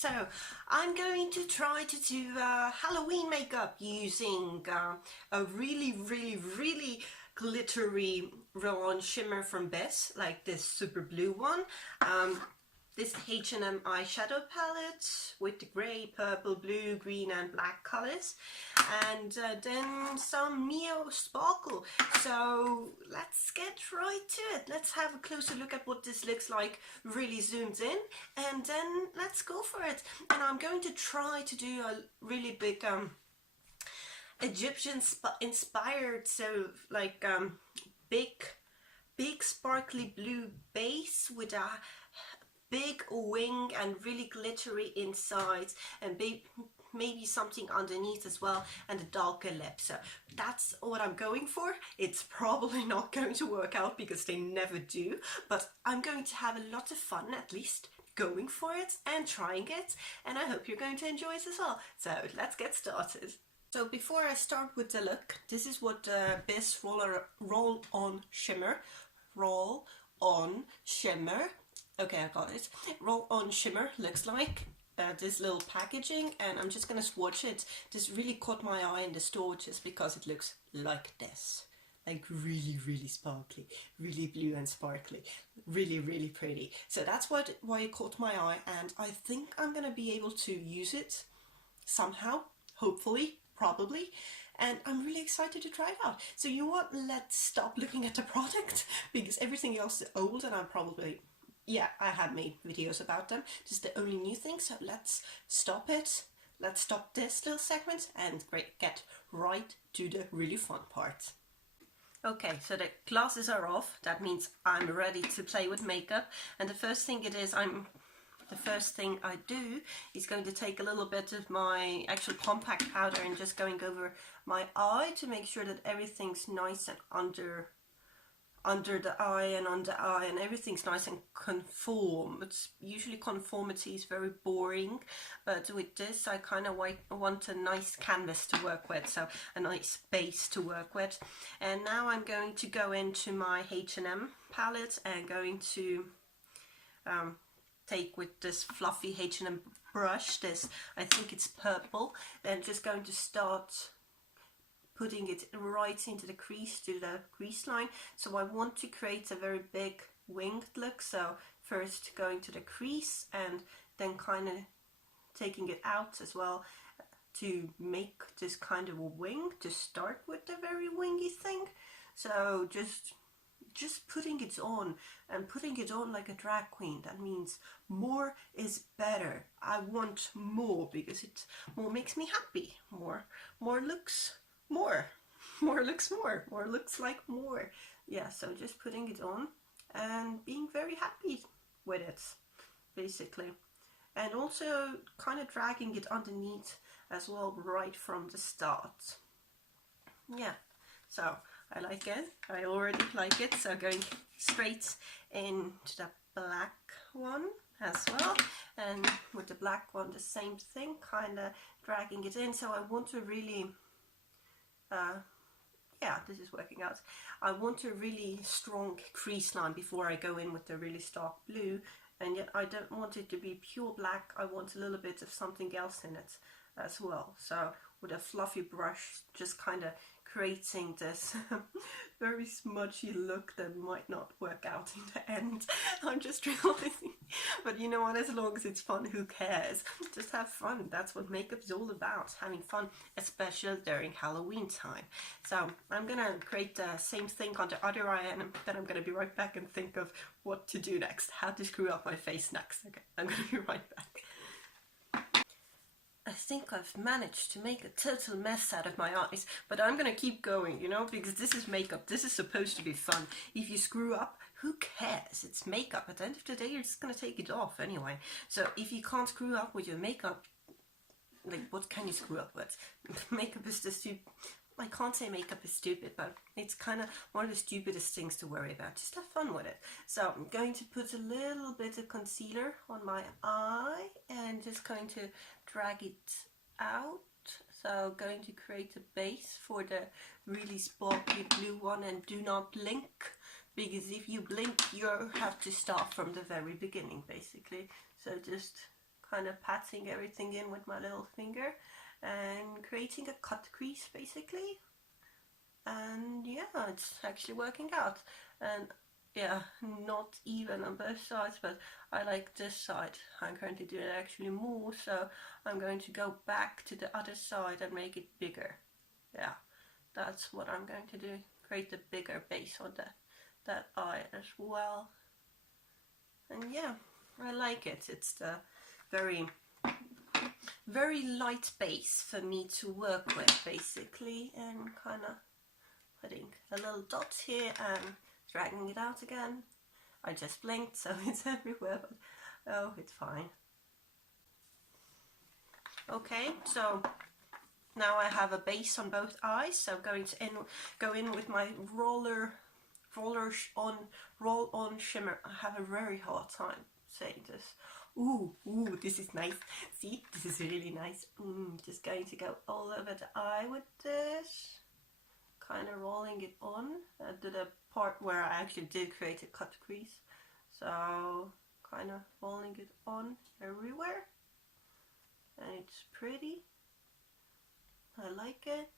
So I'm going to try to do Halloween makeup using a really glittery roll-on shimmer from BYS, like this super blue one. This H&M eyeshadow palette with the grey, purple, blue, green and black colors, and then some MiYo sparkle. So let's get right to it. Let's have a closer look at what this looks like really zoomed in, and then let's go for it. And I'm going to try to do a really big Egyptian inspired, so like big sparkly blue base with a big wing and really glittery insides, and maybe something underneath as well, and a darker lip. So that's what I'm going for. It's probably not going to work out because they never do, but I'm going to have a lot of fun, at least going for it and trying it, and I hope you're going to enjoy it as well. So let's get started. So before I start with the look, this is what the BYS Roll-On Shimmer, okay, I got it. Roll-On Shimmer looks like this little packaging, and I'm just gonna swatch it. This really caught my eye in the store just because it looks like this. Like really sparkly, really blue and sparkly, really pretty. So that's why it caught my eye, and I think I'm gonna be able to use it somehow, hopefully, probably, and I'm really excited to try it out. So you know what, let's stop looking at the product because everything else is old, and I'm probably, yeah, I have made videos about them. This is the only new thing, so let's stop it. Let's stop this little segment and get right to the really fun part. Okay, so the glasses are off. That means I'm ready to play with makeup, and the first thing I do is going to take a little bit of my actual compact powder and just going over my eye to make sure that everything's nice and under the eye and under eye, and everything's nice and conform. It's usually conformity is very boring, but with this I kind of want a nice canvas to work with, so a nice base to work with. And now I'm going to go into my H&M palette and going to take with this fluffy H&M brush, this, I think it's purple, then just going to start putting it right into the crease, to the crease line. So I want to create a very big winged look, so first going to the crease and then kind of taking it out as well to make this kind of a wing to start with the very wingy thing. So just putting it on, and putting it on like a drag queen. That means more is better. I want more because it more makes me happy. More looks more looks more looks like more. Yeah, so just putting it on and being very happy with it basically, and also kind of dragging it underneath as well right from the start. Yeah, so I like it. I already like it. So going straight into the black one as well, and with the black one the same thing, kind of dragging it in. So I want to really yeah, this is working out. I want a really strong crease line before I go in with the really stark blue, and yet I don't want it to be pure black. I want a little bit of something else in it as well. So with a fluffy brush, just kind of creating this very smudgy look that might not work out in the end. I'm just realizing, but you know what, as long as it's fun, who cares? Just have fun. That's what makeup is all about, having fun, especially during Halloween time. So I'm gonna create the same thing on the other eye, and then I'm gonna be right back and think of what to do next, how to screw up my face next. Okay, I'm gonna be right back. I think I've managed to make a total mess out of my eyes, but I'm gonna keep going, you know, because this is makeup. This is supposed to be fun. If you screw up, who cares? It's makeup. At the end of the day, you're just gonna take it off anyway. So if you can't screw up with your makeup, like, what can you screw up with? Makeup is just stupid. I can't say makeup is stupid, but it's kind of one of the stupidest things to worry about. Just have fun with it. So I'm going to put a little bit of concealer on my eye and just going to drag it out. So going to create a base for the really sparkly blue one, and do not blink, because if you blink you have to start from the very beginning basically. So just kind of patting everything in with my little finger and creating a cut crease basically. And yeah, it's actually working out. And yeah, not even on both sides, but I like this side. I'm going to do it actually more, so I'm going to go back to the other side and make it bigger. Yeah, that's what I'm going to do. Create a bigger base on that eye as well. And yeah, I like it. It's the very light base for me to work with basically, and kind of putting a little dot here and dragging it out again. I just blinked, so it's everywhere, but oh, it's fine. Okay, so now I have a base on both eyes, so I'm going to go in with my roll on shimmer. I have a very hard time saying this. Ooh, this is nice. See, this is really nice. Just going to go all over the eye with this. Kind of rolling it on to the part where I actually did create a cut crease. So kind of rolling it on everywhere. And it's pretty. I like it.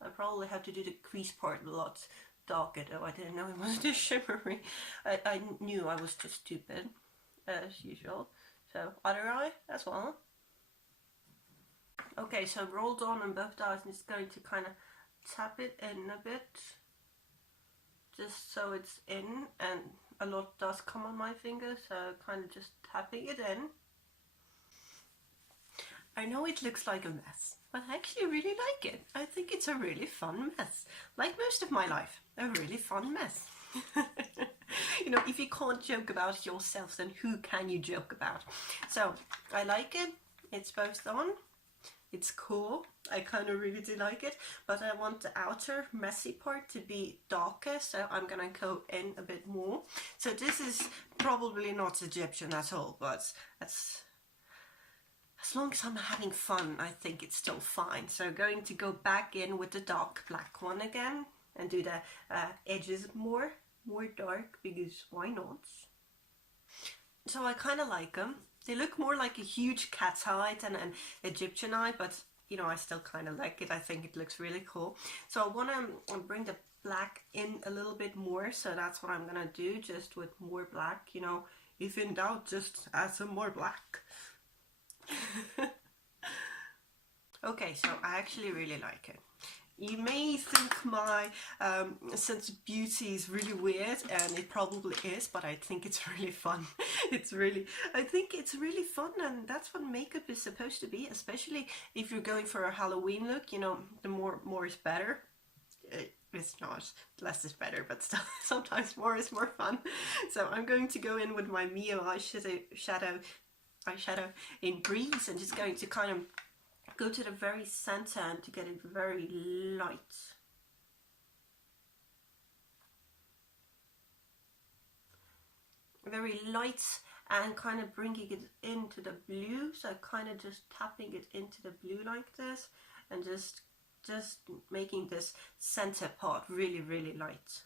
I probably have to do the crease part a lot darker though. I didn't know it was this shimmery. I knew I was just stupid as usual. So other eye as well. Okay, so rolled on both eyes, and it's going to kind of tap it in a bit, just so it's in, and a lot does come on my finger, so kind of just tapping it in. I know it looks like a mess, but I actually really like it. I think it's a really fun mess, like most of my life, a really fun mess. You know, if you can't joke about it yourself, then who can you joke about? So I like it. It's both on. It's cool. I kind of really do like it, but I want the outer messy part to be darker, so I'm gonna go in a bit more. So this is probably not Egyptian at all, but that's, as long as I'm having fun, I think it's still fine. So going to go back in with the dark black one again and do the edges more dark, because why not? So I kind of like them. They look more like a huge cat's eye than an Egyptian eye, but you know, I still kind of like it. I think it looks really cool. So I want to bring the black in a little bit more, so that's what I'm gonna do, just with more black. You know, if in doubt, just add some more black. Okay, so I actually really like it. You may think my sense of beauty is really weird, and it probably is, but I think it's really fun. I think it's really fun, and that's what makeup is supposed to be, especially if you're going for a Halloween look. You know, the more is better. It's not, less is better, but still, sometimes more is more fun. So I'm going to go in with my MiYo eyeshadow in Breeze, and just going to kind of go to the very center and to get it very light. Very light, and kind of bringing it into the blue, so kind of just tapping it into the blue like this, and just making this center part really light.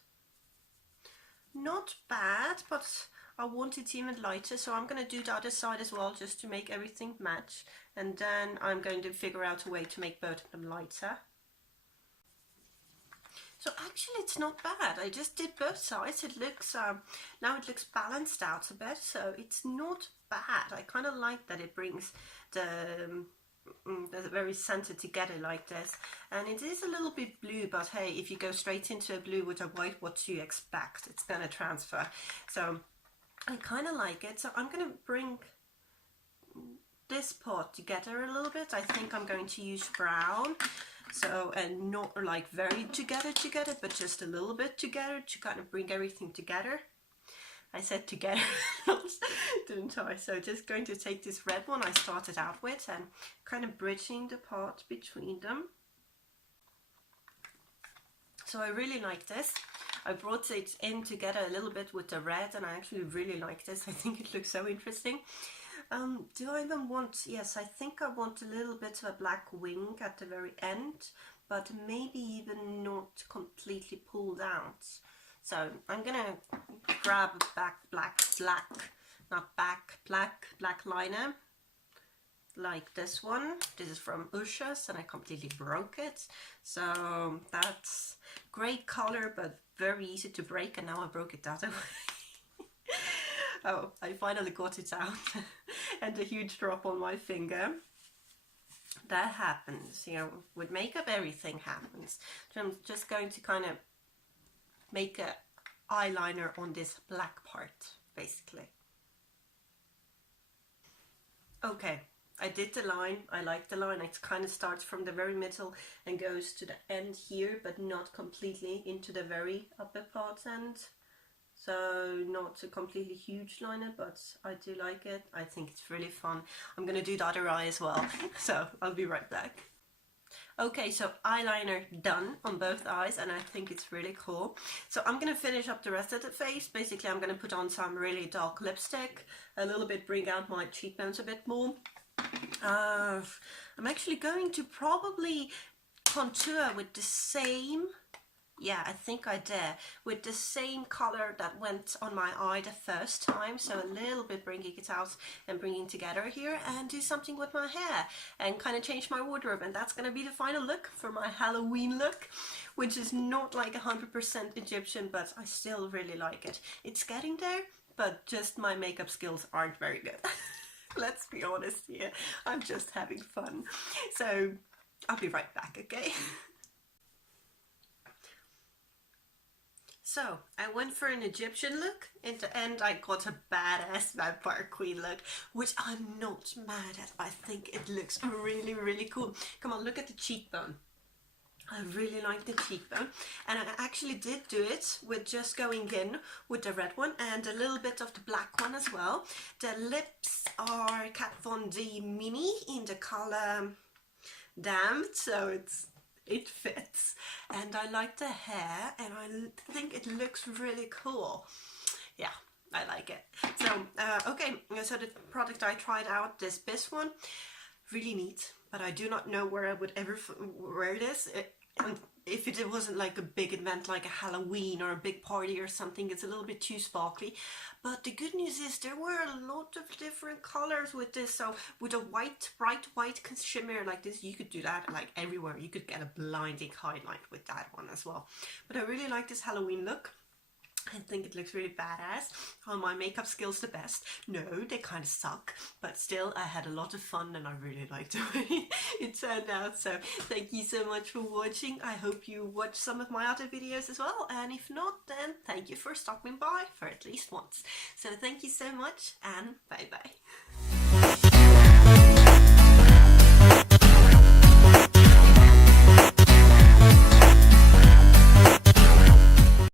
Not bad, but I want it even lighter, so I'm going to do the other side as well, just to make everything match, and then I'm going to figure out a way to make both of them lighter. So actually it's not bad. I just did both sides. It looks now it looks balanced out a bit, so it's not bad. I kind of like that it brings the very center together like this, and it is a little bit blue, but hey, if you go straight into a blue with a white, what do you expect? It's gonna transfer. So I kind of like it. So I'm gonna bring this part together a little bit. I think I'm going to use brown, so, and not like very together, but just a little bit together to kind of bring everything together. I said together, didn't I? So just going to take this red one I started out with and kind of bridging the part between them. So I really like this. I brought it in together a little bit with the red, and I actually really like this. I think it looks so interesting. Do I even want, yes, I think I want a little bit of a black wing at the very end, but maybe even not completely pulled out. So I'm gonna grab a black liner, like this one. This is from Usha's and I completely broke it. So that's great color, but very easy to break, and now I broke it that way. Oh, I finally got it out. And a huge drop on my finger. That happens, you know, with makeup everything happens. So I'm just going to kind of make a eyeliner on this black part, basically. Okay, I did the line. I like the line. It kind of starts from the very middle and goes to the end here, but not completely into the very upper part end. So not a completely huge liner, but I do like it. I think it's really fun. I'm gonna do the other eye as well, so I'll be right back. Okay, so eyeliner done on both eyes, and I think it's really cool. So I'm gonna finish up the rest of the face. Basically, I'm gonna put on some really dark lipstick, a little bit bring out my cheekbones a bit more. I'm actually going to probably contour with the same, yeah, I think I dare, with the same color that went on my eye the first time. So a little bit bringing it out and bringing together here, and do something with my hair and kind of change my wardrobe. And that's going to be the final look for my Halloween look, which is not like 100% Egyptian, but I still really like it. It's getting there, but just my makeup skills aren't very good. Let's be honest here. I'm just having fun. So I'll be right back, okay? So I went for an Egyptian look. In the end, I got a badass vampire queen look, which I'm not mad at. I think it looks really, really cool. Come on, look at the cheekbone. I really like the cheekbone, and I actually did do it with just going in with the red one and a little bit of the black one as well. The lips are Kat Von D Mini in the color Damned, so it fits, and I like the hair, and I think it looks really cool. Yeah, I like it. So okay, so the product I tried out, this one, really neat, but I do not know where I would ever wear this. And if it wasn't like a big event like a Halloween or a big party or something, it's a little bit too sparkly. But the good news is there were a lot of different colors with this. So with a white, bright white shimmer like this, you could do that like everywhere. You could get a blinding highlight with that one as well. But I really like this Halloween look. I think it looks really badass. Are my makeup skills the best? No, they kind of suck, but still I had a lot of fun and I really liked the way it turned out. So thank you so much for watching. I hope you watch some of my other videos as well, and if not, then thank you for stopping by for at least once. So thank you so much, and bye bye.